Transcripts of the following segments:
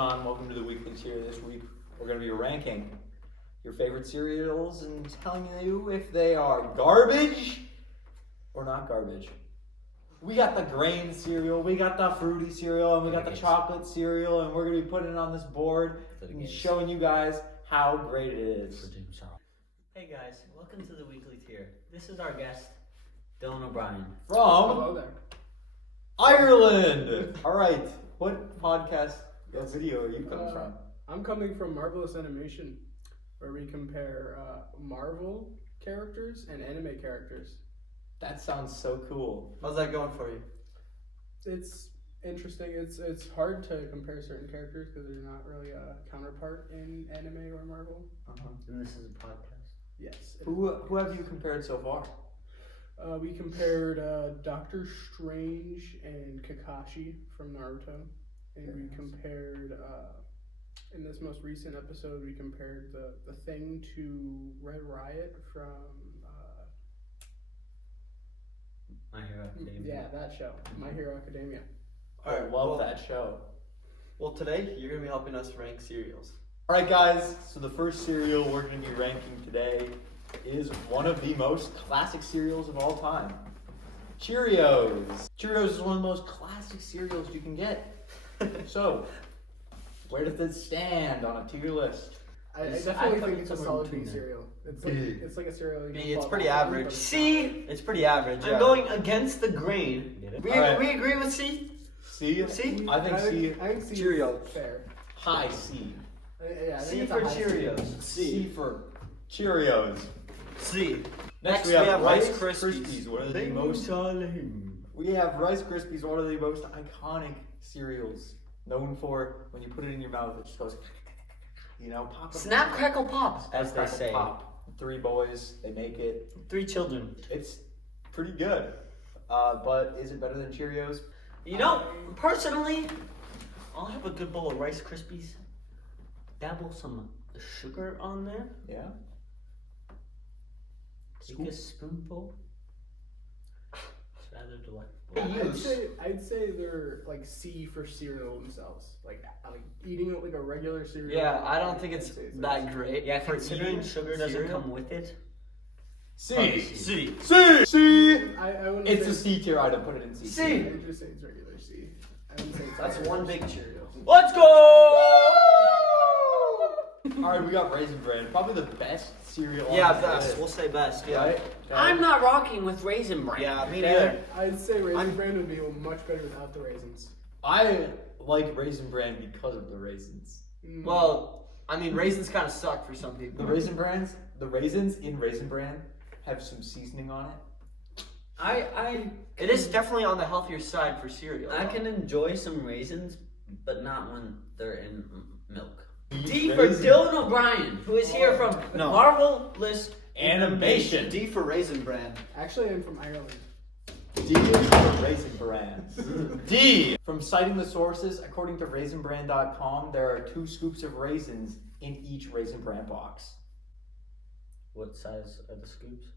on? Welcome to the weekly tier. This week we're going to be ranking your favorite cereals and telling you if they are garbage or not garbage. We got the grain cereal, we got the fruity cereal, and we got the chocolate cereal, and we're going to be putting it on this board and showing you guys how great it is. Hey guys, welcome to the weekly tier. This is our guest, Dylan O'Brien. From Ireland! Alright, what podcast or video are you coming from? I'm coming from Marvelous Animation, where we compare Marvel characters and anime characters. That sounds so cool. How's that going for you? It's interesting. It's hard to compare certain characters because they're not really a counterpart in anime or Marvel. And this is a podcast. Yes. Who have you compared so far? We compared Doctor Strange and Kakashi from Naruto, and we compared in this most recent episode we compared the Thing to Red Riot from My Hero Academia. yeah, that show, My Hero Academia. I love that show. Well, today you're going to be helping us rank cereals. Alright guys, so the first cereal we're going to be ranking today is one of the most classic cereals of all time. Cheerios. Cheerios is one of the most classic cereals you can get. So, where does it stand on a tier list? I definitely think it's a solid B cereal. It's like a cereal. B, it's pretty average. C. It's pretty average. I'm going against the grain. We agree with C? C? C? I think C. I think C Cheerios. is fair. High C. Yeah, I think C it's a for high C. Cheerios. C for Cheerios. C. Next we have Rice Krispies. One of the most We have Rice Krispies, one of the most iconic cereals. Known for when you put it in your mouth, it just goes, pop. Snap, crackle, pop, as they Crackle, say. pop. 3 boys, they make it. 3 children. It's pretty good. But is it better than Cheerios? You know, personally, I'll have a good bowl of Rice Krispies. Dabble some sugar on there. Yeah. Take a spoonful. It's rather delightful. I'd say they're like C for cereal themselves. Like eating it like a regular cereal. Yeah, I don't think it's that great. Yeah, for considering eating sugar doesn't cereal. come with it. C. C. C. C. I wouldn't It's say a C tier item. Put it in C. C. I'd just say it's regular C. I wouldn't say it's That's regular one C. big Cheerio. Let's go! Alright, we got Raisin Bran. Probably the best cereal on Yeah, this best. list. We'll say best. Yeah. Right? I'm not rocking with Raisin Bran. Yeah, me neither. I'd say Raisin Bran would be much better without the raisins. I like Raisin Bran because of the raisins. Well, I mean, raisins kind of suck for some people. The raisins in Raisin Bran have some seasoning on it. It is definitely on the healthier side for cereal. I can enjoy some raisins, but not when they're in milk. Eat D for raisins. Dylan O'Brien, who is here from No. Marvelous Animation. D for Raisin Bran. Actually, I'm from Ireland. D is for Raisin Bran. D. From citing the sources, according to raisinbran.com, there are 2 scoops of raisins in each Raisin Bran box. What size are the scoops?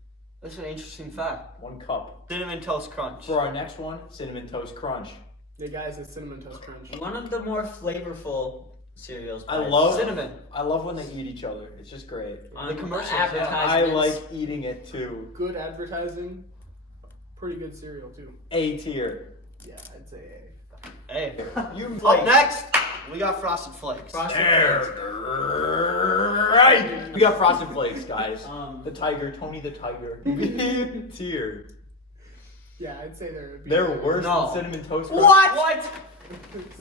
That's an interesting fact. 1 cup. Cinnamon Toast Crunch. For our next one, Cinnamon Toast Crunch. Hey guys, it's Cinnamon Toast Crunch. One of the more flavorful cereals. I love cinnamon. I love when they eat each other. It's just great. The commercials, I advertisements. like eating it too. Good advertising. Pretty good cereal too. A tier. Yeah, I'd say A. Hey. You Up next, we got Frosted Flakes. Right. We got Frosted Flakes, guys. The Tiger, Tony the Tiger. B tier. Yeah, I'd say They're worse No. than Cinnamon Toast Crunch. What?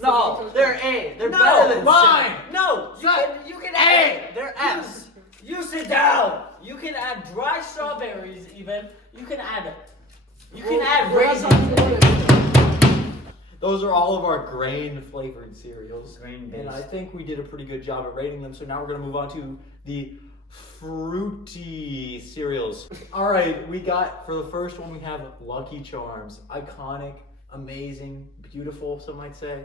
No, they're A. They're better than mine. cinnamon. No, you can A. add. They're F's. You sit down. You can add dry strawberries. Even you can add raisins. Those are all of our grain-flavored cereals. Grain-based. And I think we did a pretty good job at rating them, so now we're going to move on to the fruity cereals. Alright, we got, for the first one, we have Lucky Charms. Iconic, amazing, beautiful, some might say.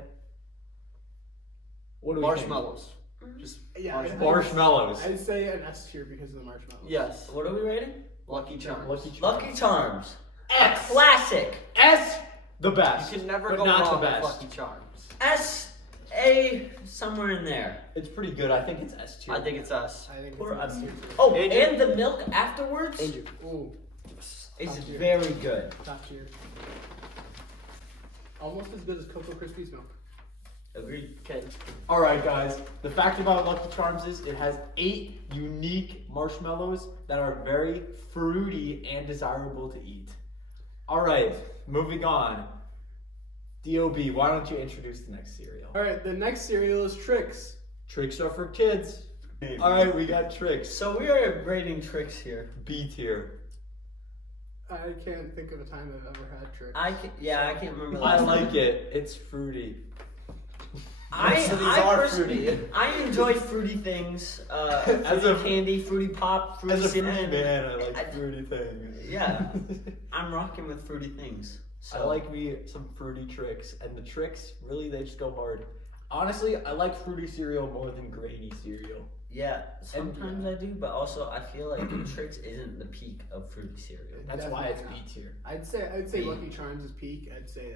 What do we think? Marshmallows. Just marshmallows. marshmallows. I'd say an S tier because of the marshmallows. Yes. What are we rating? Lucky Charms. Lucky Charms. Lucky Charms. S. Classic. S. The best. You can never but go not wrong the with best. Lucky Charms. S. A A, somewhere in there. It's pretty good. I think it's S tier. I think it's us. I think Or it's I'm- S tier. Oh, Angel. and the milk afterwards Angel. Ooh, is Top tier. very good. top tier. Almost as good as Coco Krispies milk. Agreed. Okay. All right, guys. The fact about Lucky Charms is it has 8 unique marshmallows that are very fruity and desirable to eat. All right, moving on. DOB, why don't you introduce the next cereal? All right, the next cereal is Trix. Tricks are for kids. All right, we got Tricks. So we are grading Tricks here. B tier. I can't think of a time I've ever had Trix. I can't remember. the I last time. like it. It's fruity. I So these are personally, fruity. I enjoy fruity things. As Fruity a- candy, fruity pop, fruity As a fruity cinnamon. man, I like fruity things. Yeah. I'm rocking with fruity things. So I like me some fruity Tricks, and the Tricks really they just go hard. Honestly, I like fruity cereal more than grainy cereal. Yeah, sometimes yeah. I do, but also I feel like Trix isn't the peak of fruity cereal. That's why it's B Definitely tier. I'd say B. Lucky Charms is peak. I'd say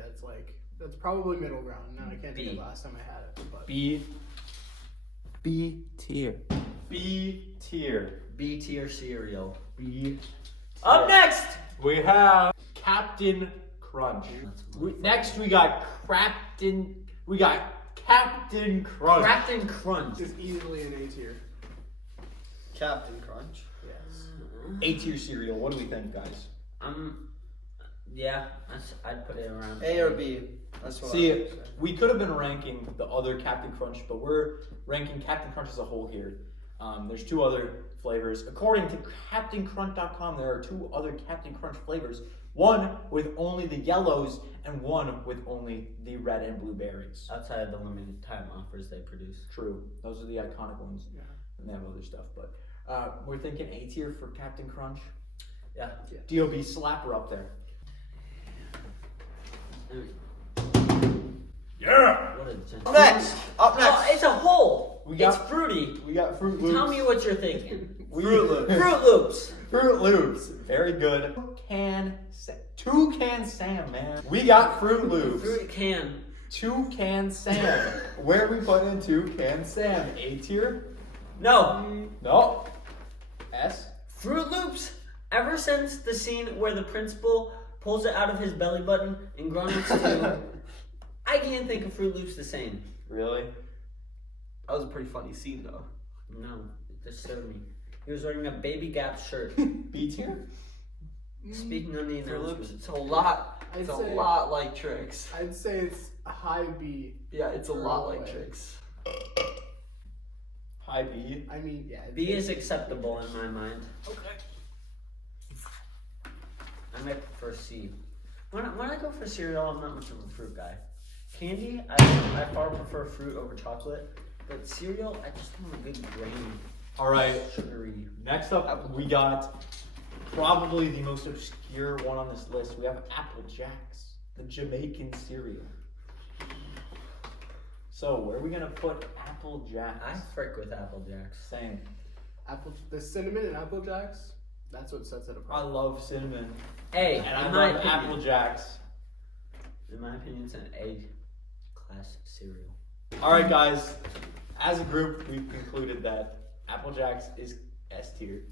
that's probably middle ground. No, I can't think of B. the last time I had it. But B tier. B tier. B tier cereal. B. Up next! We have Captain Crunch. Next we got Captain. We got Captain Crunch. Captain Crunch. it's easily an A tier. Captain Crunch. Yes. A tier cereal. What do we think, guys? Yeah, I'd put it around A or B. That's what I See, would say. we could have been ranking the other Captain Crunch, but we're ranking Captain Crunch as a whole here. There's 2 other flavors. According to CaptainCrunch.com, there are 2 other Captain Crunch flavors. One with only the yellows and one with only the red and blue berries. outside of the limited time offers they produce. True. Those are the iconic ones. Yeah. And they have other stuff, but we're thinking A tier for Captain Crunch. Yeah. DOB slapper up there. Yeah. What a gent- Next. Up Oh, next. it's a hole. We It's got- fruity. We got Fruit Loops. Tell me what you're thinking. Fruit Loops. Fruit Loops. Fruit Loops. Very good. Toucan Sam, man. We got Fruit Loops. Fruit can. Toucan Sam. Where we put in Toucan Sam? A tier? No. No. S? Fruit Loops. Ever since the scene where the principal pulls it out of his belly button and grown-ups too, I can't think of Fruit Loops the same. Really? That was a pretty funny scene, though. No, it disturbed me. He was wearing a Baby Gap shirt. B tier? Speaking on the Fruit Loops, announcement. it's a lot. I'd It's a say- lot like Tricks. I'd say it's a high B. Yeah, it's a For lot all like way. Tricks. High B. I mean, yeah. B is acceptable in my mind. Okay. I might prefer C. When I go for cereal, I'm not much of a fruit guy. Candy, I far prefer fruit over chocolate. But cereal, I just want a good grain, Alright. sugary. Next up, we got probably the most obscure one on this list. We have Apple Jacks, the Jamaican cereal. So, where are we gonna put Apple Jacks? I frick with Apple Jacks. Same. The cinnamon and Apple Jacks. That's what sets it I apart. love cinnamon, Hey, and I in my love opinion, Apple Jacks. in my opinion, it's an A class cereal. All right, guys. As a group, we've concluded that Apple Jacks is S tier.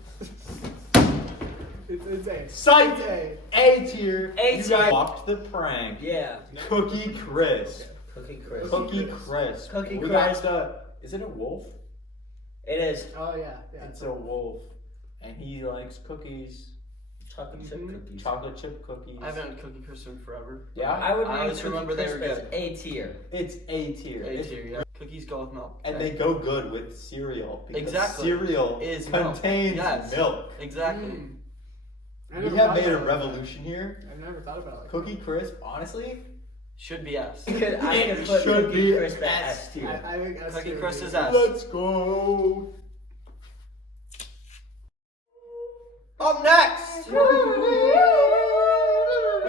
It's A. Psych! It's A. A tier. A You tier. guys walked the prank. Yeah. Cookie Crisp. Cookie Crisp. Cookie Crisp. Cookie We got Crisp. is it a wolf? It is Oh yeah. It's a wolf, and he likes cookies, chocolate chip Mhm. cookies. chocolate chip cookies. I haven't had Cookie Crisp in forever. Yeah, I would I rank always Cookie remember they were Crisp as good. A tier. it's A tier. A It's- tier, yeah. Cookies go with milk. And they go good with cereal because Exactly. cereal Is milk. contains Yes. milk. Exactly. Mm. I We never have thought made a about it. revolution here. I've never thought about it. Like Cookie Crisp, honestly, Should be S. I could It put should Cookie be Crisp at S S that. tier. I think S Cookie tier Crisp would is be- S. let's go. Up next, we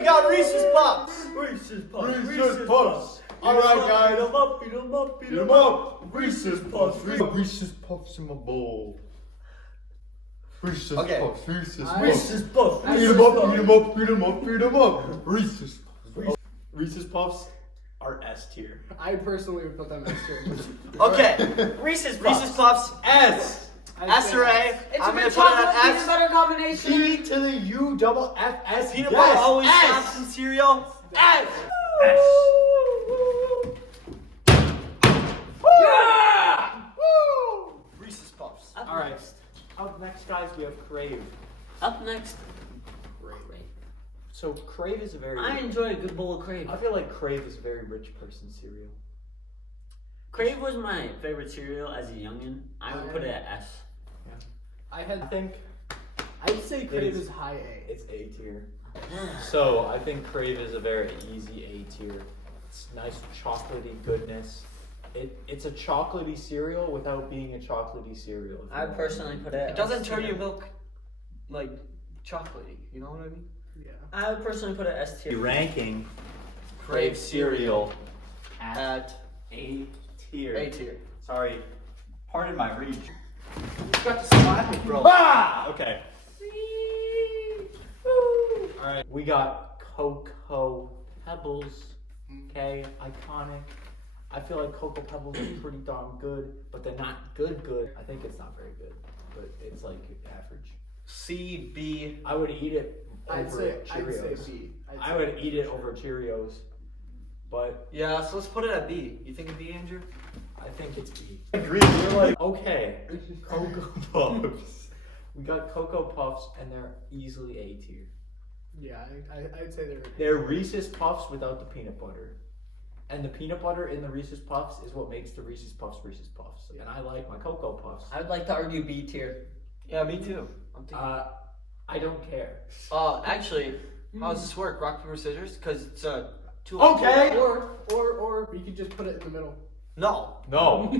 got Reese's Puffs. Reese's Reese's Puffs. All right, guys. Beat 'em up, beat 'em up, beat Get 'em 'em up. up. Reese's Puffs. Reese's Puffs in my bowl. Reese's Okay. Puffs. Reese's I- Puffs. Reese's Puffs. Beat 'em up, beat 'em up, beat 'em up, beat 'em up. Reese's Puffs. Reese's Puffs are S tier. I personally would put them as tier. Okay. Reese's Puffs. S. S or A. It's I'm a gonna good put it chocolate on peanut S. butter combination. P to the U double F S. Peanut yes. butter always S. slaps in cereal. S. Yeah. Woo. Reese's Puffs. Up All right. next. Up next, guys, we have Crave. Up next. So Crave is a very. I enjoy a good bowl of Crave. I feel like Crave is a very rich person cereal. Crave was my favorite cereal as a youngin. I would put it at S. I think I'd say Crave is- is high A. it's A tier. So I think Crave is a very easy A tier. It's nice chocolatey goodness. It's a chocolatey cereal without being a chocolately cereal. if you I know would what I personally mean. put it. It doesn't turn your milk like chocolatey. You know what I mean? Yeah. I would personally put it S tier. Ranking Crave cereal at A tier. A tier. Sorry, pardon my reach. You got to slap it, bro. Ah! Okay. All right, we got Coco Pebbles. Okay, iconic. I feel like Coco Pebbles are pretty darn good, but they're not good. I think it's not very good, but it's like average. C, B. I would eat it over I'd say Cheerios. B. I would eat it over Cheerios, but Yeah, so let's put it at B. You think it'd be, Andrew? I think it's B. I agree. You're like, okay, Cocoa Puffs. We got Cocoa Puffs, and they're easily A tier. Yeah, I'd say they're. They're Reese's Puffs without the peanut butter. And the peanut butter in the Reese's Puffs is what makes the Reese's Puffs Reese's Puffs. And I like my Cocoa Puffs. I would like to argue B tier. Yeah, me too. I'm thinking. I don't care. Actually, how does this work? Rock, paper, scissors? Because it's two. Okay! Or you could just put it in the middle. No. No.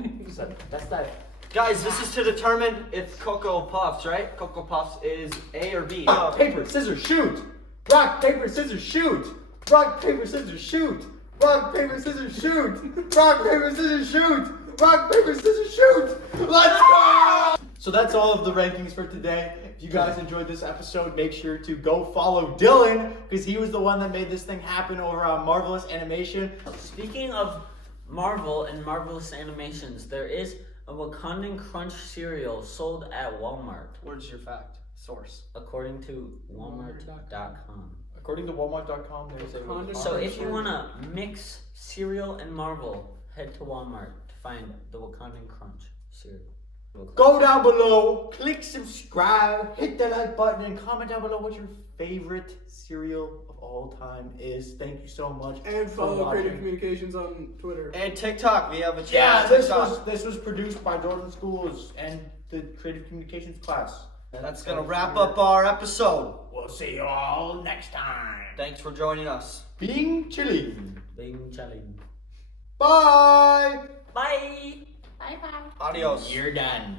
That's that. Guys, this is to determine if Cocoa Puffs, right? Cocoa Puffs is A or B. Rock, paper, scissors, shoot! Rock, paper, scissors, shoot! Rock, paper, scissors, shoot! Rock, paper, scissors, shoot! Rock, paper, scissors, shoot! Rock, paper, scissors, shoot! Let's go! So that's all of the rankings for today. If you guys enjoyed this episode, make sure to go follow Dylan, because he was the one that made this thing happen over on Marvelous Animation. Speaking of Marvel and Marvelous Animations, there is a Wakandan Crunch cereal sold at Walmart, Where's your fact? Source. according to Walmart.com. According to Walmart.com, there's a Wakanda So if you want to mix cereal and Marvel, head to Walmart to find the Wakandan Crunch cereal. Go down below, click subscribe, hit the like button, and comment down below what your favorite cereal of all time is. Thank you so much. And for follow watching. Creative Communications on Twitter. And TikTok. We have a Yeah, channel. this was produced by Jordan Schools and the Creative Communications class. That's gonna wrap up our episode. We'll see you all next time. Thanks for joining us. Being chilling. Bing challenge. Bye. Bye. Adios. You're done.